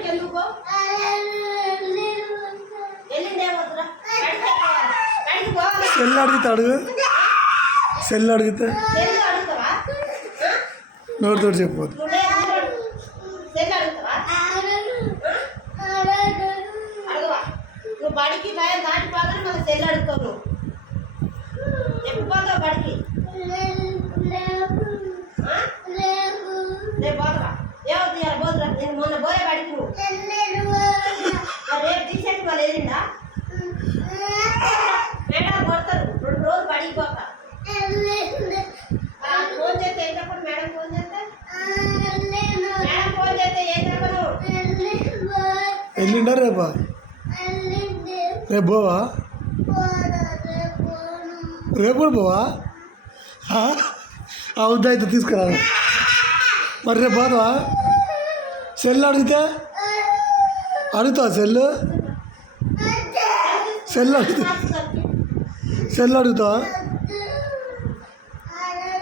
బడికి ఎందుకు సెల్ అడుగుతాడు, సెల్ అడిగితే నోటితో చెప్పవద్దు. నువ్వు బడికి టైం దాటిపోగానే మళ్ళీ సెల్ అడుగుతావు. ఎప్పుడు పోతావు బడికి? రేపు పోతావా? ఏమవుతుంది ఇలా పోతురా? నేను మొన్న పోయే బడికి నువ్వు రేపు టీషర్ట్ వాళ్ళు వెళ్ళిందా? మేడం కొడతారు, 2 రోజులు బడికి పోతా. ఫోన్ చేస్తే ఏం చెప్పండి? మేడం ఫోన్ చేస్తే ఏం చెప్పను? వెళ్ళిండా రేపా? రేపు పోవా? రేపు కూడా పోవా? అవుద్దా అయితే తీసుకురా. మరి రేపు పోతావా? సెల్ అడిగితే అడుగుతావా? సెల్ అడుగుతావా?